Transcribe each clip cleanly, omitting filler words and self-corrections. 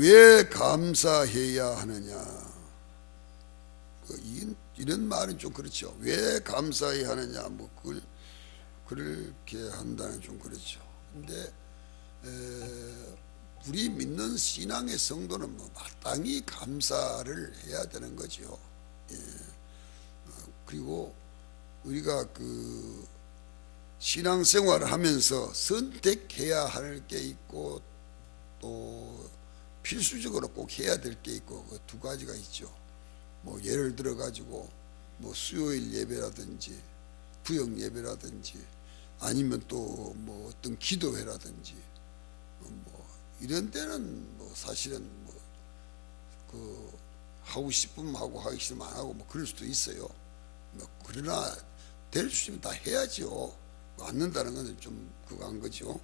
왜 감사해야 하느냐? 이런 말은 좀 그렇죠. 왜 감사해야 하느냐? 그렇게 한다는 좀 그렇죠. 근데 우리 믿는 신앙의 성도는 마땅히 감사를 해야 되는 거죠. 그리고 우리가 그 신앙생활을 하면서 선택해야 할 게 있고 또 필수적으로 꼭 해야 될 게 있고 그 두 가지가 있죠. 예를 들어 가지고 수요일 예배라든지 구역 예배라든지 아니면 또 어떤 기도회라든지 이런 때는 사실은 그 하고 싶으면 하고 하기 싫으면 안 하고 그럴 수도 있어요. 그러나 될 수 있으면 다 해야죠. 안 는다는 건 좀 그거 한 거죠.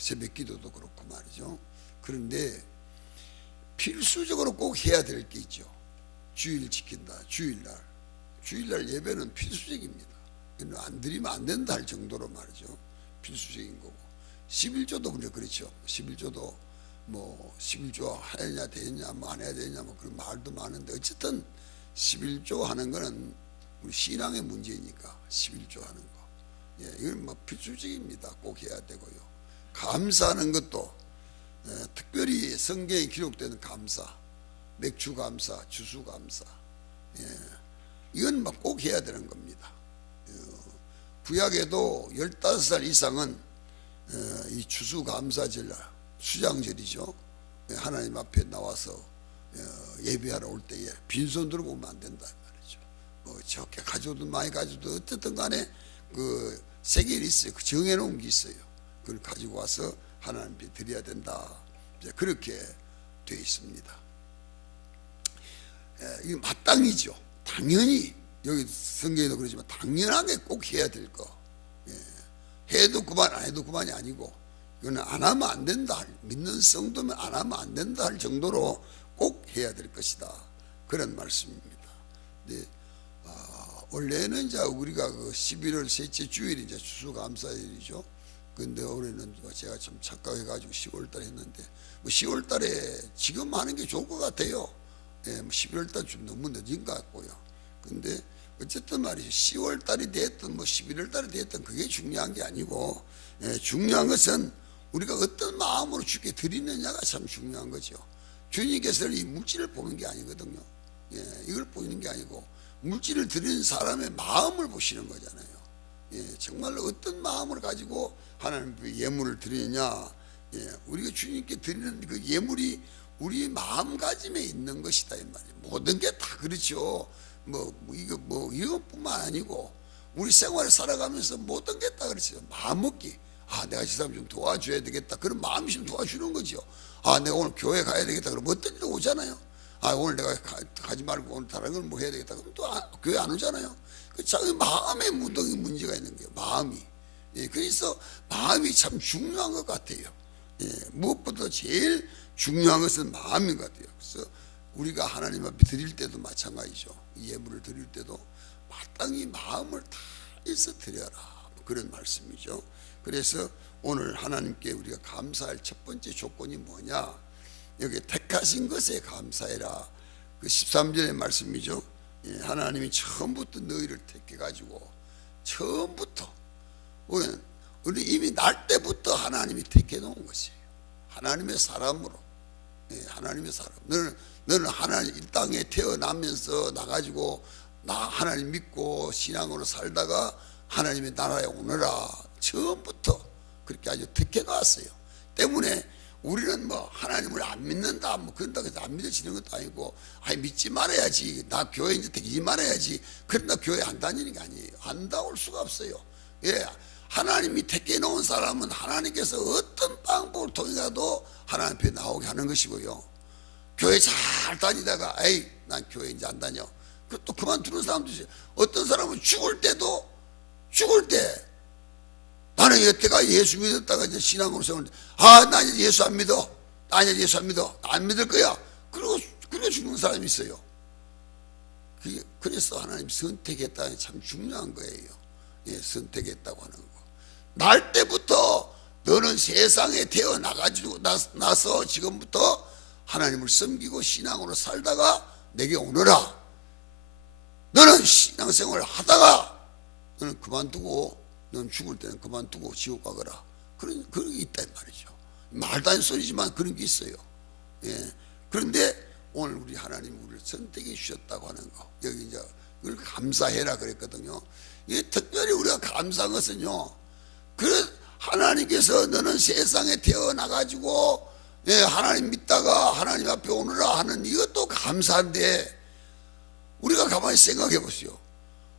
새벽 기도도 그렇고 말이죠. 그런데 필수적으로 꼭 해야 될 게 있죠. 주일 지킨다. 주일날 예배는 필수적입니다. 안 드리면 안 된다 할 정도로 말이죠. 필수적인 거고 11조도 그렇죠. 11조도 11조 해야 되냐 안 해야 되냐 그런 말도 많은데 어쨌든 11조 하는 거는 우리 신앙의 문제니까 11조 하는 거 이건 필수적입니다. 꼭 해야 되고요. 감사하는 것도 특별히 성경에 기록되는 감사, 맥주 감사, 주수 감사 이건 꼭 해야 되는 겁니다. 구약에도 15살 이상은 이 추수감사절 수장절이죠. 하나님 앞에 나와서 예배하러 올 때에 빈손 들고 오면 안 된다 말이죠. 적게 가져오든 많이 가져오든 어쨌든 간에 그 세계에 있어요. 그 정해놓은 게 있어요. 그걸 가지고 와서 하나님께 드려야 된다. 그렇게 되어 있습니다. 이게 마땅히죠. 당연히 여기 성경에도 그러지만 당연하게 꼭 해야 될 거. 해도 그만 안 해도 그만이 아니고 이거는 안 하면 안 된다. 믿는 성도면 안 하면 안 된다 할 정도로 꼭 해야 될 것이다. 그런 말씀입니다. 근데 원래는 이제 우리가 그 11월 셋째 주일이 이제 추수감사일이죠. 근데 올해는 제가 좀 착각해가지고 10월달에 했는데 10월달에 지금 하는 게 좋을 것 같아요. 11월달 좀 너무 늦은 것 같고요. 근데 어쨌든 말이죠. 10월달이 됐든 11월달이 됐든 그게 중요한 게 아니고 중요한 것은 우리가 어떤 마음으로 주께 드리느냐가 참 중요한 거죠. 주님께서는 이 물질을 보는 게 아니거든요. 이걸 보이는 게 아니고 물질을 드리는 사람의 마음을 보시는 거잖아요. 정말로 어떤 마음을 가지고 하나님 예물을 드리느냐. 우리가 주님께 드리는 그 예물이 우리 마음가짐에 있는 것이다 이 말이에요. 모든 게 다 그렇죠. 이것뿐만 아니고 우리 생활을 살아가면서 모든 게 다 그렇죠. 마음먹기. 내가 이 사람 좀 도와줘야 되겠다. 그런 마음이 좀 도와주는 거죠. 내가 오늘 교회 가야 되겠다. 그럼 어떤 일도 오잖아요. 오늘 내가 가지 말고 오늘 다른 걸 해야 되겠다. 그럼 또 교회 안 오잖아요. 그 자기 마음에 무덤이 문제가 있는 거예요. 마음이. 그래서 마음이 참 중요한 것 같아요. 무엇보다 제일 중요한 것은 마음인 것 같아요. 그래서 우리가 하나님 앞에 드릴 때도 마찬가지죠. 예물을 드릴 때도 마땅히 마음을 다해서 드려라. 그런 말씀이죠. 그래서 오늘 하나님께 우리가 감사할 첫 번째 조건이 뭐냐? 여기 택하신 것에 감사해라. 그 13절의 말씀이죠. 하나님이 처음부터 너희를 택해가지고 처음부터 우리 이미 날 때부터 하나님이 택해 놓은 것이에요. 하나님의 사람으로. 하나님의 사람. 너는 하나님 이 땅에 태어나면서 나가지고 하나님 믿고 신앙으로 살다가 하나님의 나라에 오너라. 처음부터 그렇게 아주 택해 놨어요. 때문에 우리는 하나님을 안 믿는다 그런다고 해서 안 믿어지는 것도 아니고 믿지 말아야지. 나 교회 이제 다니지 말아야지. 그런다 교회 안 다니는 게 아니에요. 안 나올 수가 없어요. 하나님이 택해 놓은 사람은 하나님께서 어떤 방법을 통해서도 하나님 앞에 나오게 하는 것이고요. 교회 잘 다니다가 난 교회 이제 안 다녀. 또 그만두는 사람도 있어요. 어떤 사람은 죽을 때 나는 여태가 예수 믿었다가 이제 신앙으로 세우는데 나 이제 예수 안 믿어. 나 이제 예수 안 믿어. 안 믿을 거야. 그러고 죽는 사람이 있어요. 그래서 하나님 선택했다는 게 참 중요한 거예요. 선택했다고 하는 거. 날 때부터 너는 세상에 태어나가지고 나서 지금부터 하나님을 섬기고 신앙으로 살다가 내게 오너라. 너는 신앙생활을 하다가 너는 그만두고, 너는 죽을 때는 그만두고 지옥 가거라. 그런 게 있다 이 말이죠. 말도 안 되는 소리지만 그런 게 있어요. 예. 그런데 오늘 우리 하나님 우리를 선택해 주셨다고 하는 거, 여기 이제 그걸 감사해라 그랬거든요. 이게 특별히 우리가 감사한 것은요, 그 하나님께서 너는 세상에 태어나가지고 하나님 믿다가 하나님 앞에 오느라 하는 이것도 감사한데, 우리가 가만히 생각해 보시오.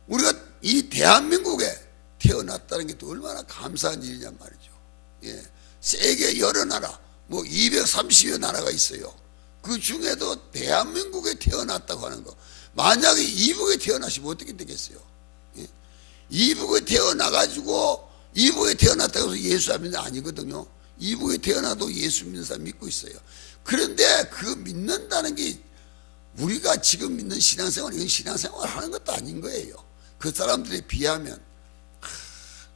우리가 이 대한민국에 태어났다는 게 또 얼마나 감사한 일이냔 말이죠. 예. 세계 여러 나라, 뭐 230여 나라가 있어요. 그 중에도 대한민국에 태어났다고 하는 거, 만약에 이북에 태어나시면 어떻게 되겠어요? 예? 이북에 태어나가지고 이북에 태어났다고 해서 예수 안 믿는 게 아니거든요. 이북에 태어나도 예수 믿는 사람 믿고 있어요. 그런데 그 믿는다는 게 우리가 지금 믿는 신앙생활, 이건 신앙생활 하는 것도 아닌 거예요. 그 사람들에 비하면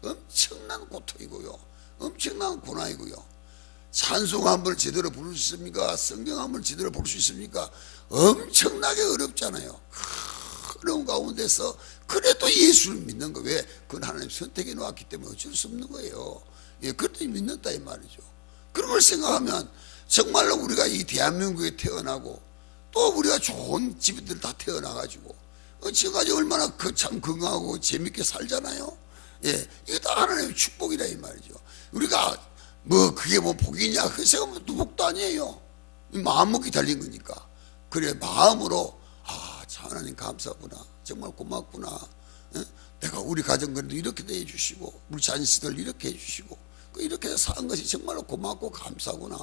엄청난 고통이고요, 엄청난 고난이고요. 찬송 한 번 제대로 부를 수 있습니까? 성경 한 번 제대로 볼 수 있습니까? 엄청나게 어렵잖아요. 어려운 가운데서 그래도 예수를 믿는 거, 왜? 그건 하나님 선택해 놓았기 때문에 어쩔 수 없는 거예요. 예, 그래도 믿는다 이 말이죠. 그런 걸 생각하면 정말로 우리가 이 대한민국에 태어나고 또 우리가 좋은 집들 다 태어나가지고 지금까지 얼마나 참 건강하고 재밌게 살잖아요. 예, 이게 다 하나님의 축복이라 이 말이죠. 우리가 뭐 그게 뭐 복이냐, 그 생각하면 또 복도 아니에요. 마음먹기 달린 거니까. 그래 마음으로 참 하나님 감사하구나, 정말 고맙구나. 예? 내가 우리 가정 그래도 이렇게 해주시고 우리 자녀들 이렇게 해주시고 이렇게 사는 것이 정말로 고맙고 감사구나.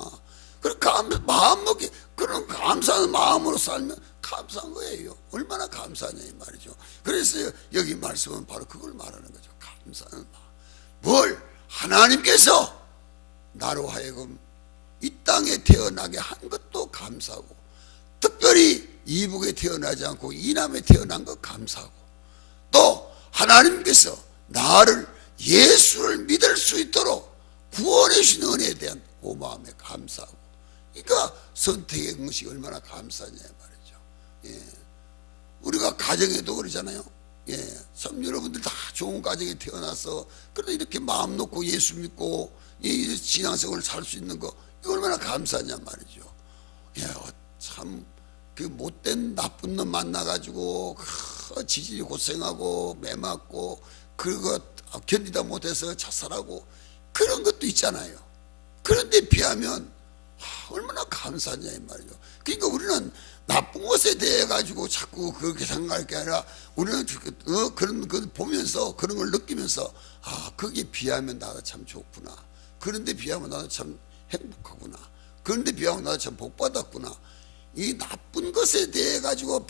그렇게 마음먹기, 그런 감사하는 마음으로 살면 감사한 거예요. 얼마나 감사하냐 이 말이죠. 그래서 여기 말씀은 바로 그걸 말하는 거죠. 감사하는 마음. 뭘? 하나님께서 나로 하여금 이 땅에 태어나게 한 것도 감사하고, 특별히 이북에 태어나지 않고 이남에 태어난 것 감사하고, 또 하나님께서 나를 예수를 믿을 수 있도록 구원해 주신 은혜에 대한 고마움에 감사하고, 그러니까 선택의 것이 얼마나 감사하냐 말이죠. 예. 우리가 가정에도 그러잖아요. 예. 참 여러분들 다 좋은 가정에 태어나서 그래도 이렇게 마음 놓고 예수 믿고 이 신앙생활을 살 수 있는 거, 이거 얼마나 감사하냐 말이죠. 예. 참 그 못된 나쁜 놈 만나가지고 지질이 고생하고 매 맞고 그거 견디다 못해서 자살하고 그런 것도 있잖아요. 그런데 비하면 얼마나 감사하냐 이 말이죠. 그러니까 우리는 나쁜 것에 대해 가지고 자꾸 그렇게 생각할 게 아니라, 우리는 그런 걸 보면서 그런 걸 느끼면서 거기에 비하면 나도 참 좋구나, 그런데 비하면 나도 참 행복하구나, 그런데 비하면 나도 참 복받았구나. 이 나쁜 것에 대해 가지고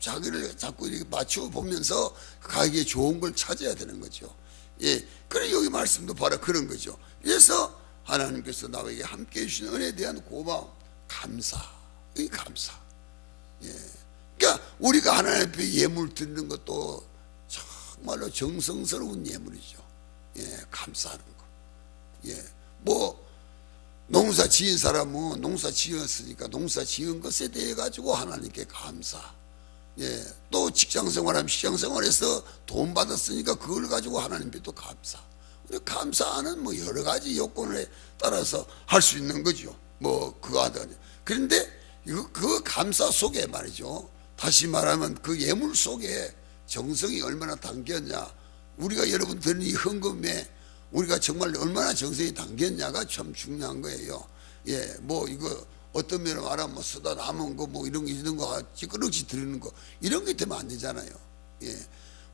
자기를 자꾸 이렇게 맞추어 보면서 가기에 좋은 걸 찾아야 되는 거죠. 예, 그래 여기 말씀도 바로 그런 거죠. 그래서 하나님께서 나에게 함께 해주신 은혜에 대한 고마움, 감사, 이 감사. 예, 그러니까 우리가 하나님 앞에 예물 드리는 것도 정말로 정성스러운 예물이죠. 예, 감사하는 거. 예, 뭐 농사 지은 사람은 농사 지었으니까 농사 지은 것에 대해 가지고 하나님께 감사. 예, 또 직장생활하면 직장생활에서 돈 받았으니까 그걸 가지고 하나님께 또 감사. 우리 감사하는 뭐 여러 가지 요건에 따라서 할 수 있는 거죠. 뭐 그거 하다니. 그런데 그 감사 속에 말이죠, 다시 말하면 그 예물 속에 정성이 얼마나 담겼냐, 우리가 여러분 드는 이 헌금에 우리가 정말 얼마나 정성이 담겼냐가 참 중요한 거예요. 예, 뭐 이거 어떤 면을 말하면 뭐 쓰다 남은 거 뭐 이런 거 찌끄러지 드리는 거 이런 게 되면 안 되잖아요. 예,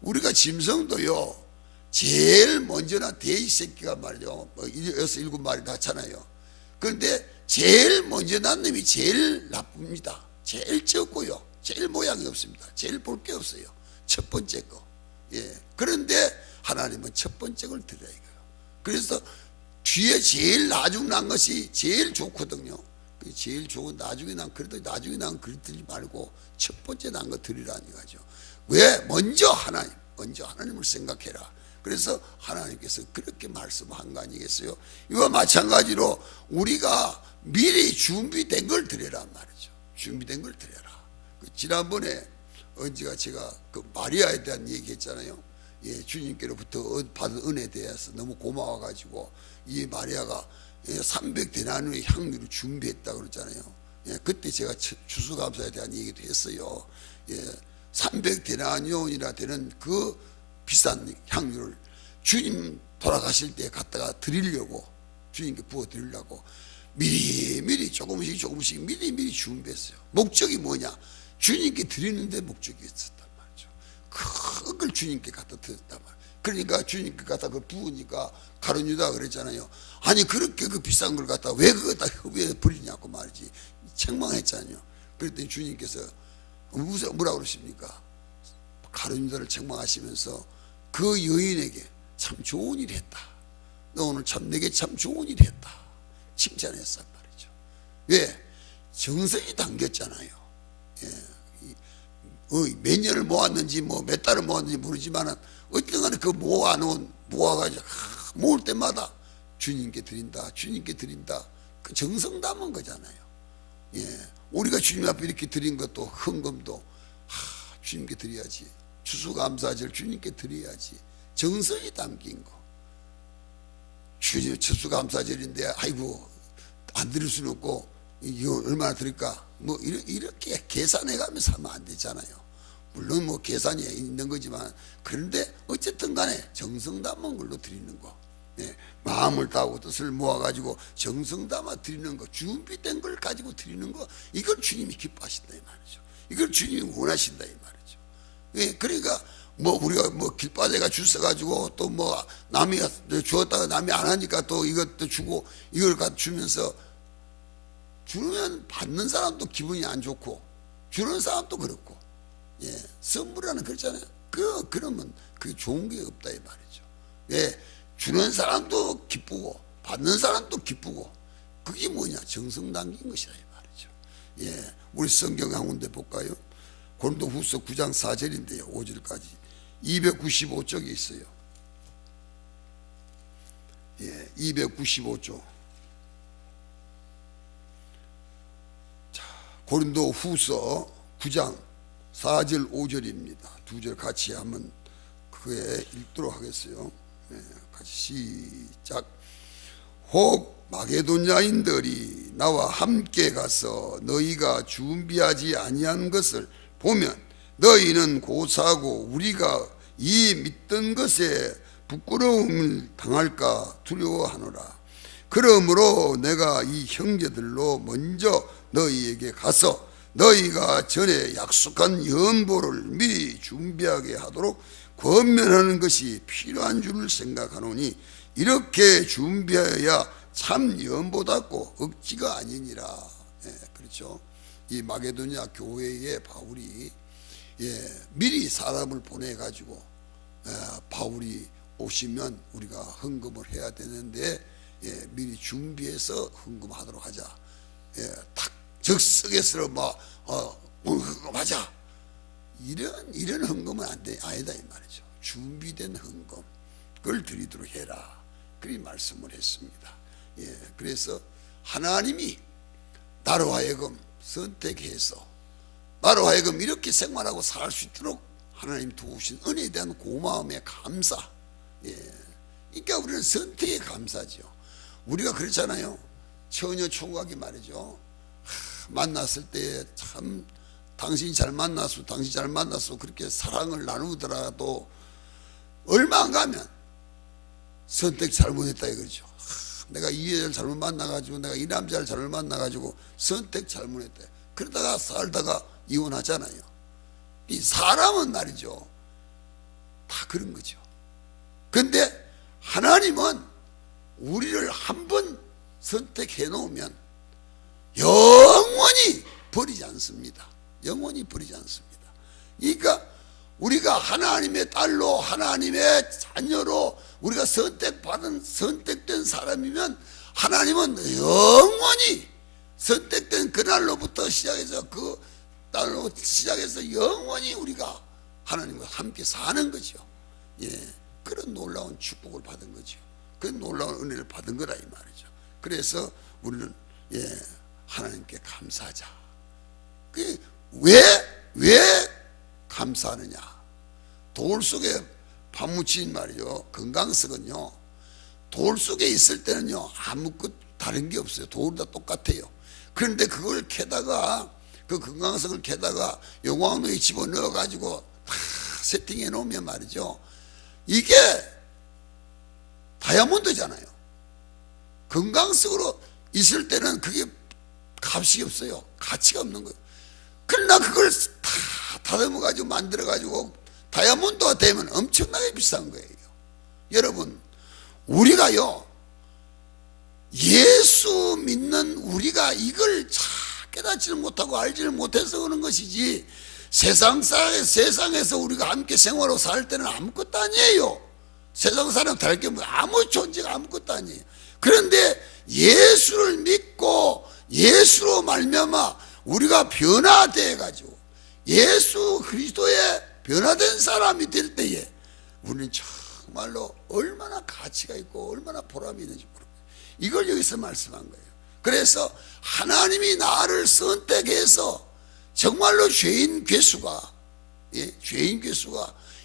우리가 짐승도요, 제일 먼저나 돼지 새끼가 말이죠, 뭐 6, 7마리 낳잖아요. 그런데 제일 먼저 난 놈이 제일 나쁩니다. 제일 적고요, 제일 모양이 없습니다. 제일 볼 게 없어요. 첫 번째 거. 예, 그런데 하나님은 첫 번째 걸 드려야 해요. 그래서 뒤에 제일 나중 난 것이 제일 좋거든요. 제일 좋은 나중에 난, 그래도 나중에 난 그리지 말고 첫 번째 난 거 드리라는 거죠. 왜? 먼저 하나님을 생각해라. 그래서 하나님께서 그렇게 말씀한 거 아니겠어요? 이와 마찬가지로 우리가 미리 준비된 걸 드리란 말이죠. 준비된 걸 드려라. 지난번에 언제가 제가 그 마리아에 대한 얘기했잖아요. 예, 주님께로부터 받은 은혜에 대해서 너무 고마워가지고 이 마리아가 300데나리온의 향유를 준비했다 그랬잖아요. 예, 그때 제가 추수감사에 대한 얘기도 했어요. 예, 300데나리온이나 되는 그 비싼 향유를 주님 돌아가실 때 갖다가 드리려고, 주님께 부어 드리려고 미리 조금씩 미리 준비했어요. 목적이 뭐냐? 주님께 드리는데 목적이 있었단 말이죠. 그걸 주님께 갖다 드렸단 말이에요. 그러니까 주님께 갖다 그 부으니까 가룟 유다 그랬잖아요. 아니 그렇게 그 비싼 걸 갖다 왜 그거다 흡에 버리냐고 말이지. 책망했잖아요. 그랬더니 주님께서 뭐라고 그러십니까? 가룟 유다를 책망하시면서 그 여인에게 참 좋은 일 했다. 너 오늘 참 내게 참 좋은 일 했다. 칭찬했단 말이죠. 왜? 정성이 담겼잖아요. 예. 몇 년을 모았는지 뭐 몇 달을 모았는지 모르지만 어쨌든 간에 그 모아가지고 모을 때마다 주님께 드린다 그 정성 담은 거잖아요. 예. 우리가 주님 앞에 이렇게 드린 것도 헌금도 주님께 드려야지. 추수감사절 주님께 드려야지. 정성이 담긴 거. 주님 추수감사절인데 아이고 안 드릴 수는 없고 이거 얼마나 드릴까 뭐 이렇게 계산해가면서 하면 안 되잖아요. 물론 뭐 계산이 있는 거지만 그런데 어쨌든 간에 정성 담은 걸로 드리는 거. 예, 마음을 다하고 뜻을 모아가지고 정성 담아 드리는 거, 준비된 걸 가지고 드리는 거, 이걸 주님이 기뻐하신다 이 말이죠. 이걸 주님이 원하신다 이 말이죠. 예, 그러니까 뭐 우리가 뭐 길바닥에 줄 서가지고 또 뭐 남이 주었다가 남이 안 하니까 또 이것도 주고 이걸 갖다 주면서 주면 받는 사람도 기분이 안 좋고 주는 사람도 그렇고, 예, 선물하는 그렇잖아요. 그러면 그게 좋은 게 없다 이 말이죠. 예, 주는 사람도 기쁘고 받는 사람도 기쁘고 그게 뭐냐? 정성 담긴 것이라 이 말이죠. 예, 우리 성경 한 군데 볼까요? 고린도후서 9장 4절인데요. 5절까지 295쪽에 있어요. 예, 295쪽. 자, 고린도후서 9장 4절 5절입니다. 두 절 같이 한번 그에 읽도록 하겠어요. 예, 같이 시작. 혹 마게도냐인들이 나와 함께 가서 너희가 준비하지 아니한 것을 보면 너희는 고사하고 우리가 이 믿던 것에 부끄러움을 당할까 두려워하노라. 그러므로 내가 이 형제들로 먼저 너희에게 가서 너희가 전에 약속한 연보를 미리 준비하게 하도록 권면하는 것이 필요한 줄 생각하노니 이렇게 준비하여야 참 연보답고 억지가 아니니라. 예, 그렇죠. 이 마게도냐 교회에 바울이 미리 사람을 보내가지고 바울이 오시면 우리가 헌금을 해야 되는데 미리 준비해서 헌금하도록 하자. 딱 적석에서 막 헌금하자. 이런 헌금은 아니다 이 말이죠. 준비된 헌금 그걸 드리도록 해라. 그리 말씀을 했습니다. 그래서 하나님이 나로 하여금 선택해서 나로 하여금 이렇게 생활하고 살 수 있도록 하나님 도우신 은혜에 대한 고마움에 감사. 그러니까 우리는 선택에 감사죠. 우리가 그렇잖아요. 처녀 총각이 말이죠. 만났을 때 참 당신이 잘 만났어 그렇게 사랑을 나누더라도 얼마 안 가면 선택 잘못했다 이거죠. 내가 이 여자를 잘못 만나가지고 내가 이 남자를 잘못 만나가지고 선택 잘못했다. 그러다가 살다가 이혼하잖아요. 이 사람은 말이죠. 다 그런 거죠. 근데 하나님은 우리를 한번 선택해 놓으면 영원히 버리지 않습니다. 영원히 버리지 않습니다. 그러니까 우리가 하나님의 딸로 하나님의 자녀로 우리가 선택된 사람이면 하나님은 영원히 선택된 그날로부터 시작해서 그 딸로 시작해서 영원히 우리가 하나님과 함께 사는 거죠. 그런 놀라운 축복을 받은 거죠. 그런 놀라운 은혜를 받은 거라 이 말이죠. 그래서 우리는 하나님께 감사하자. 왜 감사하느냐? 돌 속에 파묻힌 말이죠. 건강석은요, 돌 속에 있을 때는요 아무것도 다른 게 없어요. 돌 다 똑같아요. 그런데 그걸 캐다가, 그 건강석을 캐다가 용광로에 집어넣어 가지고 다 세팅해 놓으면 말이죠, 이게 다이아몬드잖아요. 건강석으로 있을 때는 그게 값이 없어요. 가치가 없는 거예요. 그러나 그걸 다 다듬어 가지고 만들어 가지고 다이아몬드가 되면 엄청나게 비싼 거예요. 여러분, 우리가요, 예수 믿는 우리가 이걸 잘 깨닫지를 못하고 알지를 못해서 그런 것이지, 세상에서 우리가 함께 생활하고 살 때는 아무것도 아니에요. 세상 사람 다를 게 아무 존재가 아무것도 아니에요. 그런데 예수를 믿고 예수로 말미암아 우리가 변화되어 가지고 예수 그리스도의 변화된 사람이 될 때에 우리는 정말로 얼마나 가치가 있고 얼마나 보람이 있는지 모릅니다. 이걸 여기서 말씀한 거예요. 그래서 하나님이 나를 선택해서 정말로 죄인 괴수가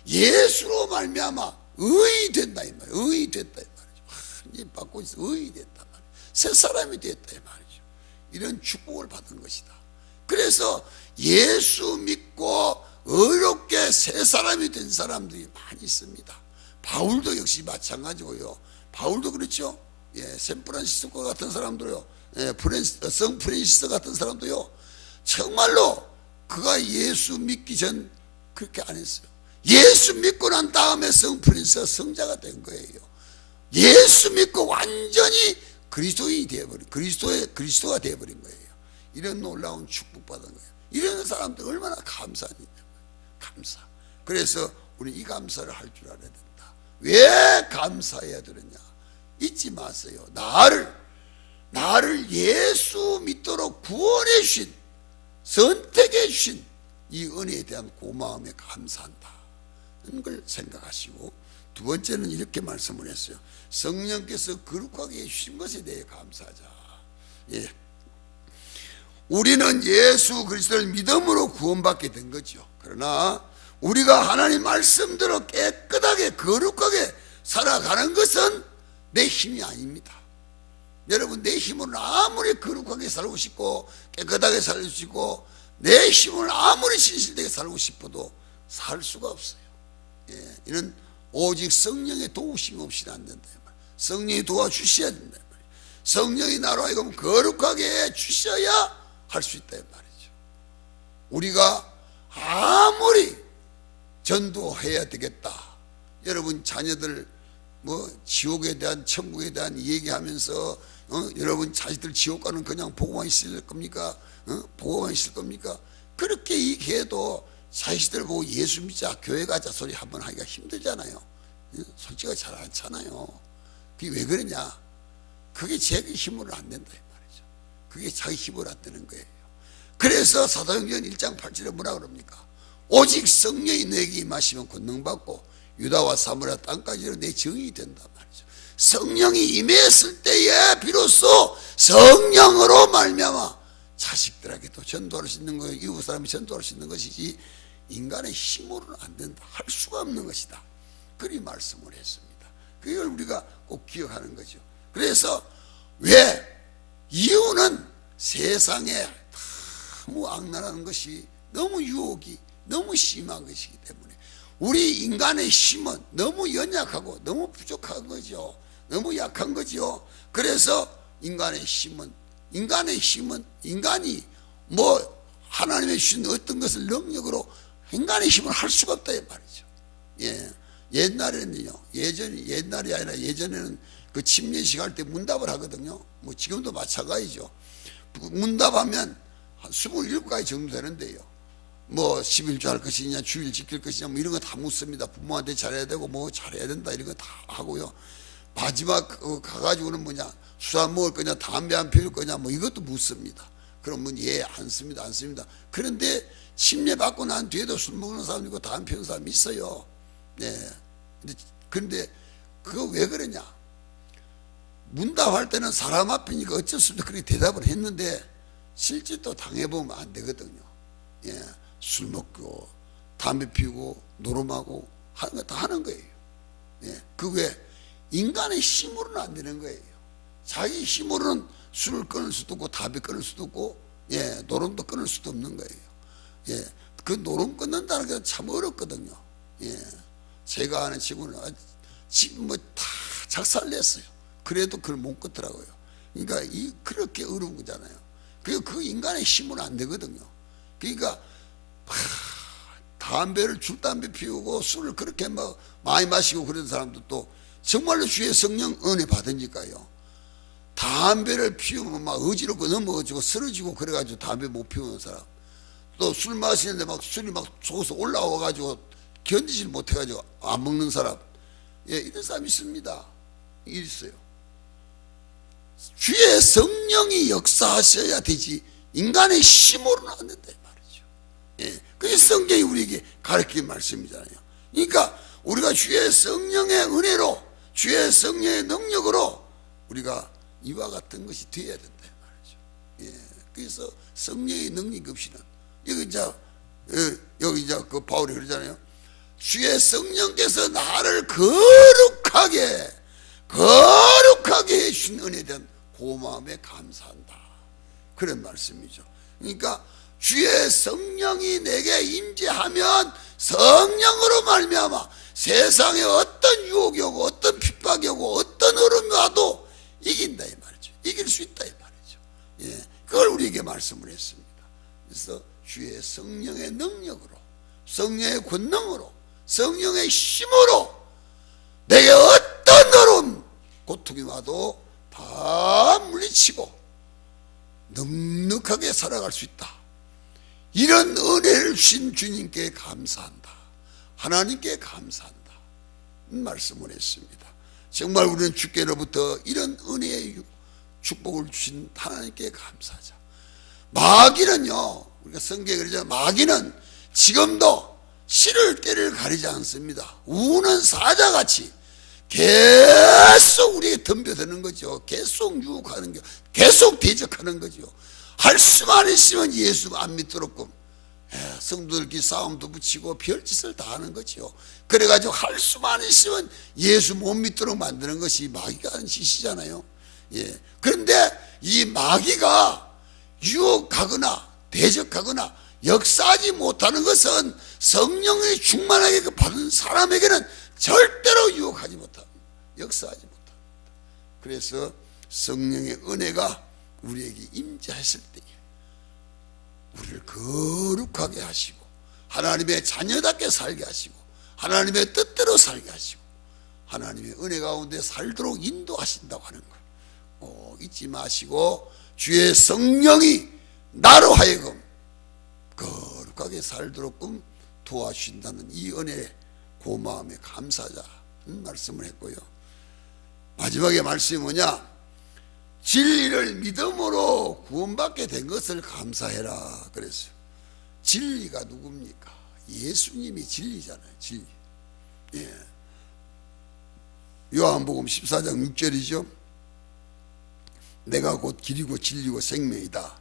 예수로 말미암아 의이 된다 이 말이에요. 의이 됐다 이 말이죠. 완전히 받고 있어. 의이 됐다 말이에요. 새 사람이 됐다 이 말이죠. 이런 축복을 받은 것이다. 그래서 예수 믿고 의롭게 새 사람이 된 사람들이 많이 있습니다. 바울도 역시 마찬가지고요. 바울도 그렇죠. 샌프란시스코 같은 사람도요, 성 프란시스 같은 사람도요, 정말로 그가 예수 믿기 전 그렇게 안 했어요. 예수 믿고 난 다음에 성 프란시스가 성자가 된 거예요. 예수 믿고 완전히 그리스도인이 되어버린, 그리스도가 되어버린 거예요. 이런 놀라운 축복받은 거예요. 이런 사람들 얼마나 감사하냐. 감사. 그래서 우리 이 감사를 할 줄 알아야 된다. 왜 감사해야 되느냐? 잊지 마세요. 나를 예수 믿도록 구원해 주신, 선택해 주신 이 은혜에 대한 고마움에 감사한다. 이런 걸 생각하시고, 두 번째는 이렇게 말씀을 했어요. 성령께서 거룩하게 해주신 것에 대해 감사하자. 우리는 예수 그리스도를 믿음으로 구원받게 된 거죠. 그러나 우리가 하나님 말씀대로 깨끗하게 거룩하게 살아가는 것은 내 힘이 아닙니다. 여러분, 내 힘으로는 아무리 거룩하게 살고 싶고 깨끗하게 살고 싶고 내 힘을 아무리 신실되게 살고 싶어도 살 수가 없어요. 이는 오직 성령의 도우심 없이는 안 된다. 성령이 도와주셔야 된다. 성령이 나로 하여금 거룩하게 해주셔야 할 수 있다 말이죠. 우리가 아무리 전도해야 되겠다. 여러분 자녀들 지옥에 대한 천국에 대한 얘기하면서 여러분 자식들 지옥 가는 그냥 보고만 있을 겁니까? 보고만 있을 겁니까? 그렇게 얘기해도 자식들 보고 예수 믿자 교회 가자 소리 한번 하기가 힘들잖아요. 솔직히 잘 않잖아요. 그게 왜 그러냐? 그게 제 힘으로 안 된다 말이죠. 그게 자기 힘으로 안 되는 거예요. 그래서 사도행전 1장 8절에 뭐라 그럽니까? 오직 성령이 너에게 임하시면 권능받고 유다와 사마리아 땅까지로 내 증인이 된다 말이죠. 성령이 임했을 때에 비로소 성령으로 말미암아 자식들에게도 전도할 수 있는 거예요. 이웃 사람이 전도할 수 있는 것이지 인간의 힘으로는 안 된다. 할 수가 없는 것이다. 그리 말씀을 했습니다. 그걸 우리가 꼭 기억하는 거죠. 그래서 왜? 이유는 세상에 너무 악랄한 것이 너무 유혹이 너무 심한 것이기 때문에 우리 인간의 힘은 너무 연약하고 너무 부족한 거죠. 너무 약한 거죠. 그래서 인간이 인간이 하나님의 주신 어떤 것을 능력으로 인간의 힘을 할 수가 없다 이 말이죠. 옛날에는요, 옛날이 아니라 예전에는 그 침례식 할 때 문답을 하거든요. 지금도 마찬가지죠. 문답하면 한 27가지 정도 되는데요. 11조 할 것이냐, 주일 지킬 것이냐, 이런 거 다 묻습니다. 부모한테 잘해야 되고, 잘해야 된다, 이런 거 다 하고요. 마지막 가가지고는 술 먹을 거냐, 담배 안 피울 거냐, 이것도 묻습니다. 그러면 안 씁니다, 안 씁니다. 그런데 침례 받고 난 뒤에도 술 먹는 사람 있고, 담배 피우는 사람이 있어요. 그런데 그거 왜 그러냐? 문답할 때는 사람 앞이니까 어쩔 수 없이 그렇게 대답을 했는데 실제 또 당해보면 안 되거든요. 예, 술 먹고 담배 피우고 노름하고 하는 거 다 하는 거예요. 예, 그게 인간의 힘으로는 안 되는 거예요. 자기 힘으로는 술을 끊을 수도 없고 담배 끊을 수도 없고, 예, 노름도 끊을 수도 없는 거예요. 예, 그 노름 끊는다는 게 참 어렵거든요. 예, 제가 아는 친구는 지금 뭐 다 작살냈어요. 그래도 그걸 못 끊더라고요. 그러니까 그렇게 어려운 거잖아요. 그 인간의 힘은 안 되거든요. 그러니까 담배를 줄담배 피우고 술을 그렇게 막 많이 마시고 그런 사람도 또 정말로 주의 성령 은혜 받으니까요. 담배를 피우면 막 어지럽고 넘어지고 쓰러지고 그래가지고 담배 못 피우는 사람, 또 술 마시는데 막 술이 막 속에서 올라와가지고 견디질 못해가지고 안 먹는 사람, 예, 이런 사람이 있습니다. 있어요. 주의 성령이 역사하셔야 되지 인간의 힘으로는 안 된다 이 말이죠. 예, 그게 성경이 우리에게 가르치는 말씀이잖아요. 그러니까 우리가 주의 성령의 은혜로, 주의 성령의 능력으로 우리가 이와 같은 것이 되어야 된다 이 말이죠. 예, 그래서 성령의 능력이 없이는 여기 이제 그 바울이 그러잖아요. 주의 성령께서 나를 거룩하게 해주신 은혜에 대한 고마움에 감사한다, 그런 말씀이죠. 그러니까 주의 성령이 내게 임재하면 성령으로 말미암아 세상에 어떤 유혹이 오고 어떤 핍박이 오고 어떤 어려움이 와도 이긴다 이 말이죠. 이길 수 있다 이 말이죠. 예, 그걸 우리에게 말씀을 했습니다. 그래서 주의 성령의 능력으로, 성령의 권능으로, 성령의 힘으로 내게 어떤 어려움, 고통이 와도 다 물리치고 넉넉하게 살아갈 수 있다. 이런 은혜를 주신 주님께 감사한다. 하나님께 감사한다. 말씀을 했습니다. 정말 우리는 주께로부터 이런 은혜의 축복을 주신 하나님께 감사하자. 마귀는요, 우리가 성경에 그러잖아요. 마귀는 지금도 실을 때를 가리지 않습니다. 우는 사자같이 계속 우리에게 덤벼드는 거죠. 계속 유혹하는 거, 계속 대적하는 거죠. 할 수만 있으면 예수 안 믿도록끔 성도들끼리 싸움도 붙이고 별짓을 다 하는 거죠. 그래가지고 할 수만 있으면 예수 못 믿도록 만드는 것이 마귀가 하는 짓이잖아요. 예. 그런데 이 마귀가 유혹하거나 대적하거나 역사하지 못하는 것은 성령의 충만하게 받은 사람에게는 절대로 유혹하지 못합니다. 역사하지 못합니다. 그래서 성령의 은혜가 우리에게 임재했을 때에 우리를 거룩하게 하시고 하나님의 자녀답게 살게 하시고 하나님의 뜻대로 살게 하시고 하나님의 은혜 가운데 살도록 인도하신다고 하는 걸 잊지 마시고, 주의 성령이 나로 하여금 거룩하게 살도록끔 도와주신다는 이 은혜에 고마움에 감사하자는 말씀을 했고요. 마지막에 말씀이 뭐냐? 진리를 믿음으로 구원받게 된 것을 감사해라 그랬어요. 진리가 누굽니까? 예수님이 진리잖아요. 진리. 예. 요한복음 14장 6절이죠. 내가 곧 길이고 진리고 생명이다.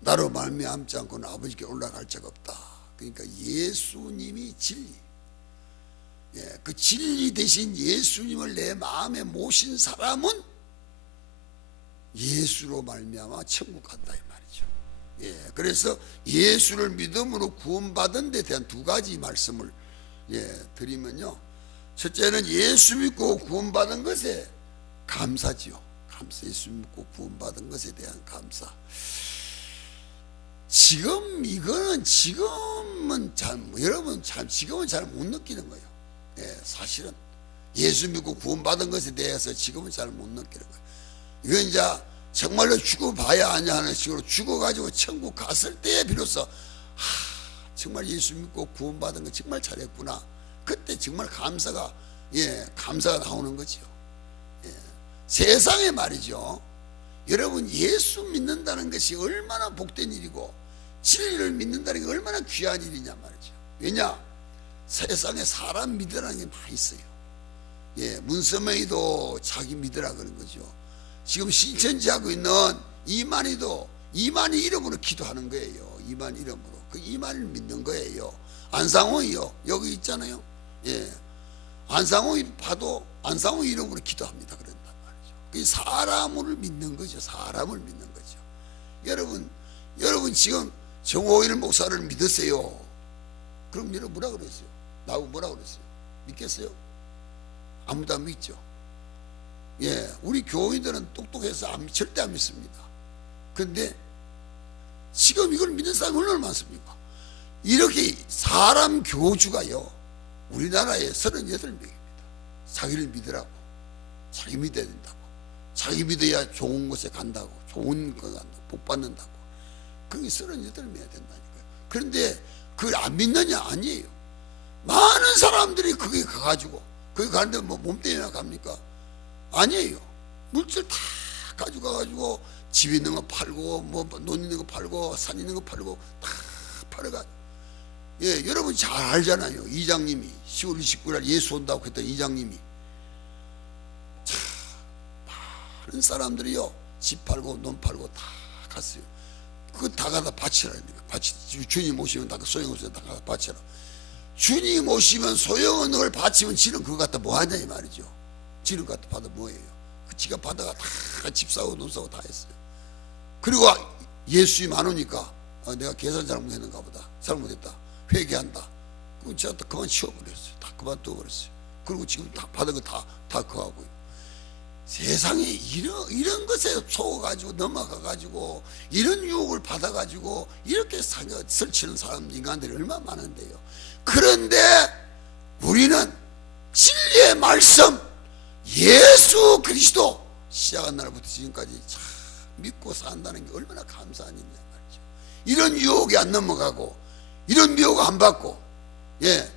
나로 말미암지 않고는 아버지께 올라갈 자가 없다. 그러니까 예수님이 진리. 예, 그 진리 대신 예수님을 내 마음에 모신 사람은 예수로 말미암아 천국 간다 이 말이죠. 예, 그래서 예수를 믿음으로 구원받은 데 대한 두 가지 말씀을 드리면요. 첫째는 예수 믿고 구원받은 것에 감사지요. 감사. 예수 믿고 구원받은 것에 대한 감사. 지금은 여러분 지금은 잘 못 느끼는 거예요. 예, 사실은 예수 믿고 구원받은 것에 대해서 지금은 잘 못 느끼는 거예요. 이건 이제 정말로 죽어봐야 하냐 하는 식으로 죽어가지고 천국 갔을 때에 비로소 정말 예수 믿고 구원받은 거 정말 잘했구나. 그때 정말 감사가 나오는 거죠. 예, 세상에 말이죠. 여러분 예수 믿는다는 것이 얼마나 복된 일이고 진리를 믿는다는 게 얼마나 귀한 일이냐 말이죠. 왜냐? 세상에 사람 믿으라는 게 많이 있어요. 예, 문서명이도 자기 믿으라 그런 거죠. 지금 신천지 하고 있는 이만희 이름으로 기도하는 거예요. 이만 이름으로. 그 이 말을 믿는 거예요. 안상홍이요, 여기 있잖아요. 예, 안상홍이 봐도 안상홍 이름으로 기도합니다. 그런단 말이죠. 그 사람을 믿는 거죠. 사람을 믿는 거죠. 여러분 지금 정호일 목사를 믿으세요. 그럼 여러분 뭐라 그랬어요? 나하고 뭐라 그랬어요? 믿겠어요? 아무도 안 믿죠. 예, 우리 교인들은 똑똑해서 절대 안 믿습니다. 그런데 지금 이걸 믿는 사람이 얼마나 많습니까? 이렇게 사람 교주가요, 우리나라에 38명입니다. 자기를 믿으라고, 자기 믿어야 된다고, 자기 믿어야 좋은 곳에 간다고, 좋은 거 간다고, 복 받는다고. 그게 38명이 된다니까요. 그런데 그걸 안 믿느냐? 아니에요. 많은 사람들이 거기 가가지고, 거기 가는데 뭐 몸 때문에 갑니까? 아니에요. 물질 다 가져가가지고 집 있는 거 팔고, 뭐 논 있는 거 팔고, 산 있는 거 팔고 다 팔아가지고. 예, 여러분 잘 알잖아요. 이장님이 10월 29일 예수 온다고 했던 이장님이 참 많은 사람들이요, 집 팔고 논 팔고 다 갔어요. 그거 다 가다 바치라. 주님 오시면 다 소용없어요. 다 가다 바치라. 주님 오시면 소용없는 걸 바치면 지는 그거 갖다 뭐 하냐 이 말이죠. 지는 거 갖다 받아 뭐예요? 그 지가 받아가 다 집 사고 논 사고 다 했어요. 그리고 예수님 안 오니까 내가 계산 잘못했는가 보다, 잘못했다, 회개한다. 그럼 제가 또 그만 치워버렸어요. 다 그만둬버렸어요. 그리고 지금 다 받은 거 다 그거 하고요. 세상에 이런 것에 속아가지고 넘어가가지고 이런 유혹을 받아가지고 이렇게 설치는 사람, 인간들이 얼마나 많은데요. 그런데 우리는 진리의 말씀 예수 그리스도 시작한 날부터 지금까지 참 믿고 산다는 게 얼마나 감사한 일이냐 말이죠. 이런 유혹이 안 넘어가고 이런 미혹 안 받고, 예,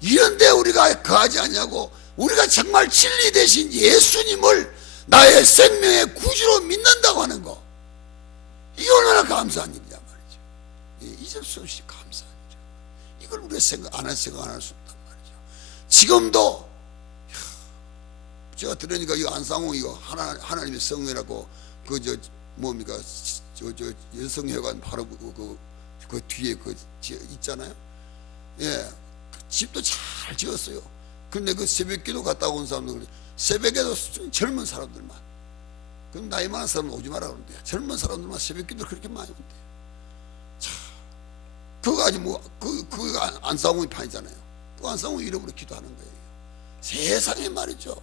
이런데 우리가 거하지 않냐고. 우리가 정말 진리 되신 예수님을 나의 생명의 구주로 믿는다고 하는 거, 이게 얼마나 감사한 일이냐 말이죠. 예, 잊을 수 없이 감사한 일이죠. 이걸 우리가 생각 안 할 수 없단 말이죠. 지금도 제가 들으니까 이 안상홍 이거 하나님의 성회라고 그 뭡니까 여성회관 바로 그 뒤에 그 있잖아요. 예, 집도 잘 지었어요. 근데 그 새벽기도 갔다 온 사람들, 그래. 새벽에도 젊은 사람들만, 그럼 나이 많은 사람은 오지 마라 그러는데 젊은 사람들만 새벽기도 그렇게 많이 온대. 자, 그거 아직 그거 안상홍이 판이잖아요. 그 안상홍 이름으로 기도하는 거예요. 세상에 말이죠.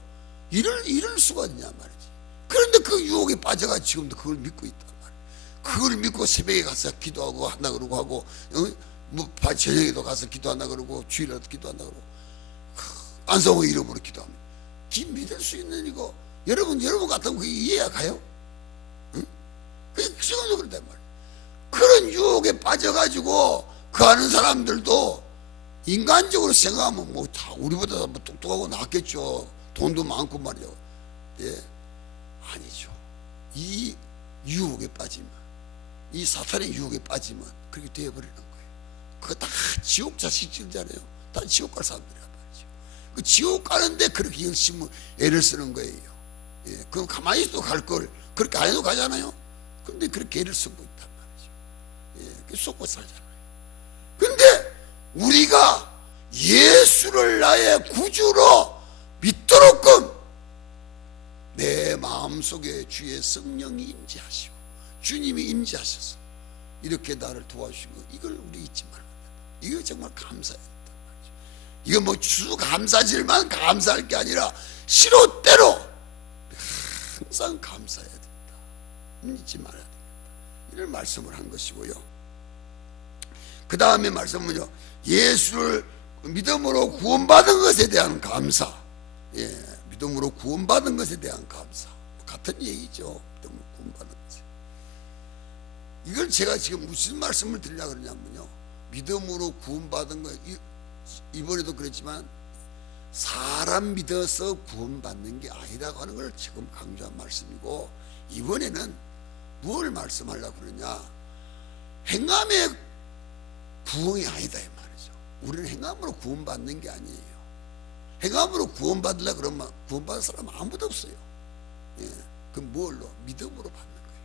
이럴 수가 있냐 말이지. 그런데 그 유혹에 빠져가 지금도 그걸 믿고 있단 말이에요. 그걸 믿고 새벽에 가서 기도하고 한다 그러고 하고, 뭐 저녁에도 가서 기도한다 그러고 주일에도 기도한다 그러고 안상홍 이름으로 기도합니다. 믿을 수 있는 이거 여러분 같으면 그게 이해가 가요? 응? 지금도 그런단 말이에요. 그런 유혹에 빠져가지고 그 하는 사람들도 인간적으로 생각하면 뭐 다 우리보다 뭐 똑똑하고 낫겠죠. 돈도 많고 말이죠. 예, 아니죠. 이 유혹에 빠지면, 이 사탄의 유혹에 빠지면 그렇게 되어버리는 거예요. 그거 다 지옥 자식들이잖아요. 다 지옥 갈 사람들이란 말이죠. 그 지옥 가는데 그렇게 열심히 애를 쓰는 거예요. 예, 그럼 가만히 있어도 갈 걸 그렇게 안 해도 가잖아요. 근데 그렇게 애를 쓰고 있단 말이죠. 예, 그 속고 살잖아요. 근데 우리가 예수를 나의 구주로 믿도록끔 내 마음속에 주의 성령이 임재하시고 주님이 임재하셔서 이렇게 나를 도와주신 거, 이걸 우리 잊지 말아야 된다. 이거 정말 감사해야 된다 말이죠. 이거 뭐 주감사질만 감사할 게 아니라 시로때로 항상 감사해야 된다. 잊지 말아야 된다. 이런 말씀을 한 것이고요. 그 다음에 말씀은요, 예수를 믿음으로 구원받은 것에 대한 감사. 예, 믿음으로 구원받은 것에 대한 감사. 같은 얘기죠. 믿음으로 구원받은 것에. 이걸 제가 지금 무슨 말씀을 드리려고 그러냐면요, 믿음으로 구원받은 거, 이번에도 그랬지만 사람 믿어서 구원받는 게 아니라고 하는 걸 지금 강조한 말씀이고, 이번에는 무엇을 말씀하려고 그러냐, 행함의 부흥이 아니다 이 말이죠. 우리는 행함으로 구원받는 게 아니에요. 행함으로 구원받으려고 그러면 구원받을 사람은 아무도 없어요. 예, 그럼 뭘로? 믿음으로 받는 거예요.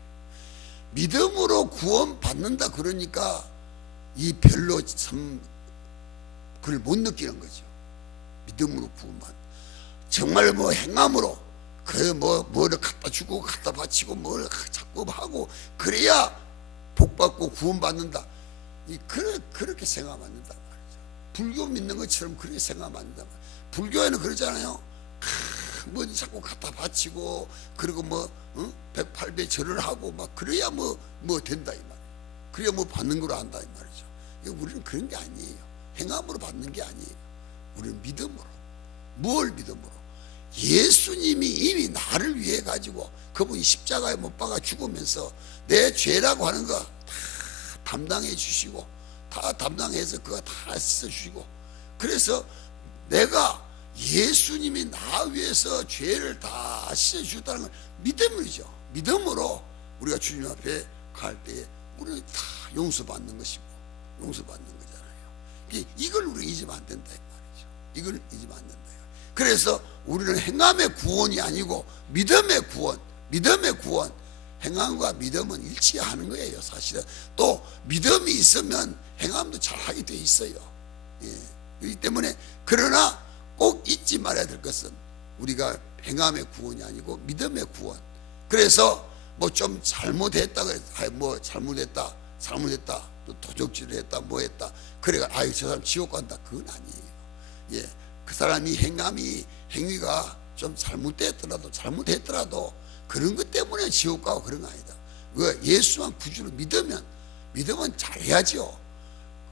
믿음으로 구원받는다 그러니까 이 별로 참 그걸 못 느끼는 거죠. 믿음으로 구원받. 정말 뭐 행함으로 그 뭐를 갖다 주고 갖다 바치고 뭘 자꾸 하고 그래야 복 받고 구원받는다. 그렇게 생각하면 안 된단 말이죠. 불교 믿는 것처럼 그렇게 생각하면 안 된단 말이죠. 불교에는 그러잖아요. 뭐 자꾸 갖다 바치고 그리고 뭐 108배 절을 하고 막 그래야 뭐 된다 이 말이에요. 그래야 뭐 받는 걸 안다 이 말이죠. 우리는 그런 게 아니에요. 행함으로 받는 게 아니에요. 우리는 믿음으로. 뭘 믿음으로? 예수님이 이미 나를 위해 가지고 그분이 십자가에 못 박아 죽으면서 내 죄라고 하는 거 다 담당해 주시고 다 담당해서 그거 다 씻어 주시고 그래서 내가 예수님이 나 위해서 죄를 다 씻어 주셨다는 걸 믿음이죠. 믿음으로 우리가 주님 앞에 갈 때에 우리는 다 용서받는 것이고 용서받는 거잖아요. 이걸 우리 잊으면 안 된다 이 말이죠. 이걸 잊으면 안 된다. 그래서 우리는 행함의 구원이 아니고 믿음의 구원, 믿음의 구원. 행함과 믿음은 일치하는 거예요. 사실은 또 믿음이 있으면 행함도 잘하게 돼 있어요. 그렇기 때문에 그러나 꼭 잊지 말아야 될 것은 우리가 행함의 구원이 아니고 믿음의 구원. 그래서 뭐 좀 잘못했다, 뭐 잘못했다, 또 도적질을 했다, 뭐 했다. 그래가 저 사람 지옥 간다. 그건 아니에요. 그 사람이 행위가 좀 잘못했더라도 그런 것 때문에 지옥 가고 그런 거 아니다. 예수만 구주로 믿으면 잘해야죠.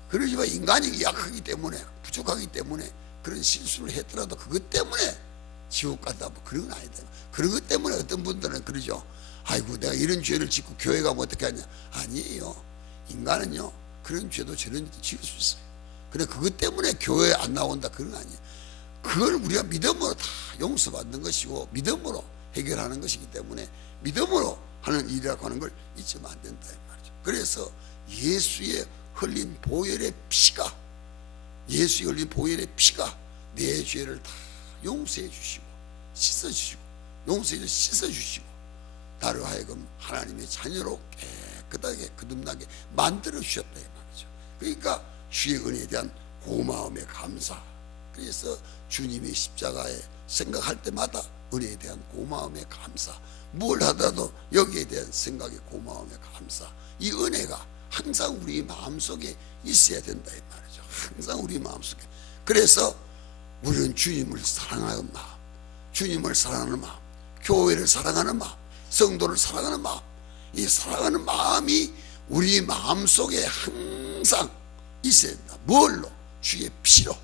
그러지만 인간이 약하기 때문에 부족하기 때문에 그런 실수를 했더라도 그것 때문에 지옥 간다 뭐 그런 건 아니다. 그런 것 때문에 어떤 분들은 그러죠. 아이고 내가 이런 죄를 짓고 교회 가면 어떻게 하냐. 아니에요. 인간은요 그런 죄도 저런 죄도 지을 수 있어요. 근데 그것 때문에 교회에 안 나온다 그런 거 아니에요. 그걸 우리가 믿음으로 다 용서받는 것이고 믿음으로 해결하는 것이기 때문에 믿음으로 하는 일이라고 하는 걸 잊으면 안 된다 이 말이죠. 그래서 예수의 흘린 보혈의 피가 내 죄를 다 용서해 주시고 씻어주시고 용서해 씻어주시고 나를 하여금 하나님의 자녀로 깨끗하게 거듭나게 만들어 주셨다 이 말이죠. 그러니까 주의 은혜에 대한 고마움의 감사. 그래서 주님이 십자가에 생각할 때마다 은혜에 대한 고마움의 감사. 뭘 하더라도 여기에 대한 생각의 고마움의 감사. 이 은혜가 항상 우리 마음속에 있어야 된다 이 말이죠. 항상 우리 마음속에. 그래서 우리는 주님을 사랑하는 마음, 주님을 사랑하는 마음, 교회를 사랑하는 마음, 성도를 사랑하는 마음, 이 사랑하는 마음이 우리 마음속에 항상 있어야 된다. 뭘로? 주의 피로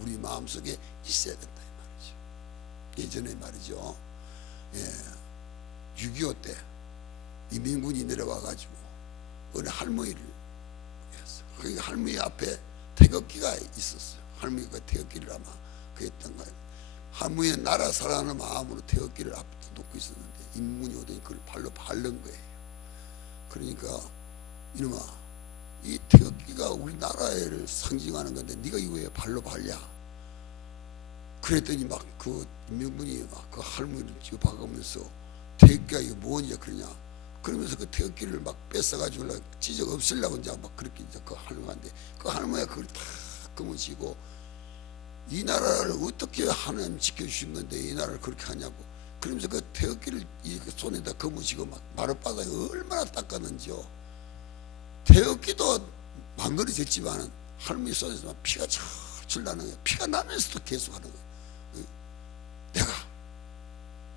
우리 마음속에 있어야 된다 이 말이죠. 예전에 말이죠. 6.25 때 이민군이 내려와 가지고 어느 할머니를 했어요. 그 할머니 앞에 태극기가 있었어요. 할머니가 태극기를 아마 그랬던가요. 할머니는 나라 사랑하는 마음으로 태극기를 앞에 놓고 있었는데 인민군이 오더니 그걸 발로 밟는 거예요. 그러니까 이놈아 이 태극기가 우리나라를 상징하는 건데 네가 이거 왜 발로 밟냐. 그랬더니 막 그 인민군이 막 그 할머니를 지고 박으면서 태극기가 이거 뭐냐 그러냐. 그러면서 그 태극기를 막 뺏어가지고 찢어 없애려고 이제 막 그렇게 이제 그 할머니한테 그 할머니가 그걸 다 끊어지고 이 나라를 어떻게 하나님 지켜주신 건데 이 나라를 그렇게 하냐고. 그러면서 그 태극기를 이 손에다 거무시고 막 마룻바닥에 얼마나 닦았는지요. 태극기도 망가져졌지만 할머니 손에서 막 피가 철철 나는 거예요. 피가 나면서도 계속 하는 거예요.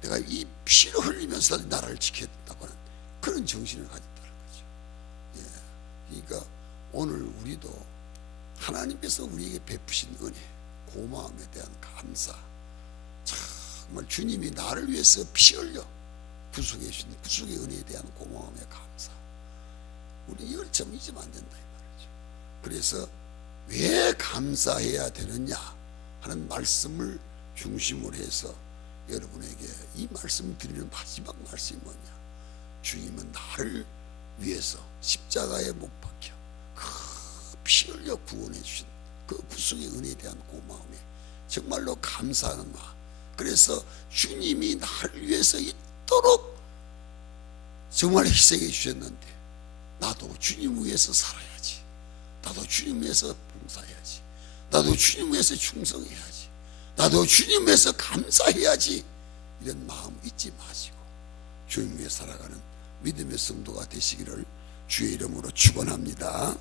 내가 이 피를 흘리면서 나라를 지켜야 된다고 하는 그런 정신을 가졌다는 거죠. 그러니까 오늘 우리도 하나님께서 우리에게 베푸신 은혜, 고마움에 대한 감사, 정말 주님이 나를 위해서 피 흘려 구속해 주신 구속의 은혜에 대한 고마움의 감사. 우리 이걸 참 잊으면 안 된다 이 말이죠. 그래서 왜 감사해야 되느냐 하는 말씀을 중심으로 해서 여러분에게 이 말씀을 드리는 마지막 말씀이 뭐냐. 주님은 나를 위해서 십자가에 못 박혀 피 흘려 구원해 주신 그 구속의 은혜에 대한 고마움에 정말로 감사하는 마음. 그래서 주님이 나를 위해서 이토록 정말 희생해 주셨는데 나도 주님 위해서 살아야지, 나도 주님 위해서 봉사해야지, 나도 주님 위해서 충성해야지, 나도 주님 위해서 감사해야지, 이런 마음 잊지 마시고 주님 위해 살아가는 믿음의 성도가 되시기를 주의 이름으로 축원합니다.